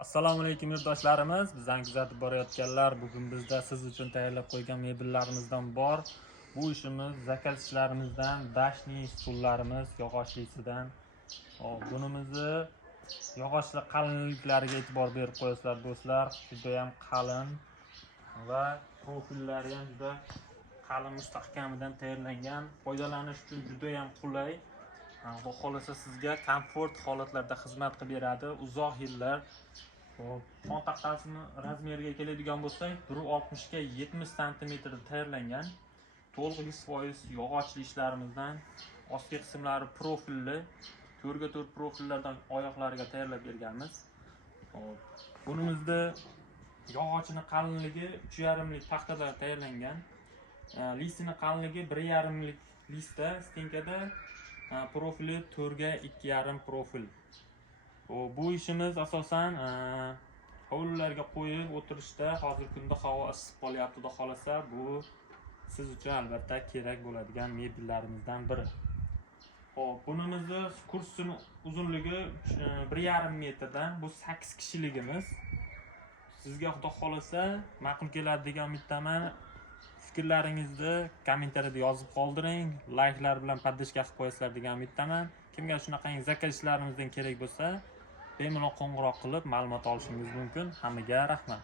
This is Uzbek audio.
Assalomu alaykum yurtdoshlarimiz. Bizdan kuzatib borayotganlar, bugun bizda siz uchun tayyorlab qo'ygan mebellarimizdan bor. Bu ishimiz zakazishlarimizdan dashniy stullarimiz yog'ochlisidan. Bunimizni yog'ochli qalinliklariga e'tibor berib qo'yasizlar do'stlar. Juda ham qalin va profillari ham juda qalin mustahkamidan tayyorlangan. Foydalanish uchun juda ham qulay. Xudo xolasa sizga komfort holatlarda xizmat qilib beradi uzoq yillar. Fon taxtasini razmeriga keladigan bo'lsak, 1.60 ga 70 sm tayyorlangan. To'liq 100% yog'ochli ishlarimizdan ostki qismlari profilli, 4x4 profillardan oyoqlariga tayyorlab berganmiz. Bunimizda yog'ochini qalinligi 3,5 lik taxtadan tayyorlangan. Listini qalinligi 1,5 lik listda, stenkada profili 4 ga 2,5 profil. Bu ishimiz asosan hovlilarga qo'yib o'tirishda, hozir kunda havo issiq qolyapti, xudo xolasa bu siz uchun albatta kerak bo'ladigan mebellarimizdan biri. Bunimizni kursini uzunligi 1,5 metrdan, bu 8 kishiligimiz. Sizga xudo xolasa ma'qul keladi degan umiddaman. Fikrlaringizni kommentariyada yozib qoldiring, layklar bilan podpishka qilib qo'yasizlar degan umiddaman. Kimga shunaqangi zakaz ishlarimizdan kerak bo'lsa, bemalol qo'ng'iroq qilib ma'lumot olishingiz mumkin. Hammaga rahmat.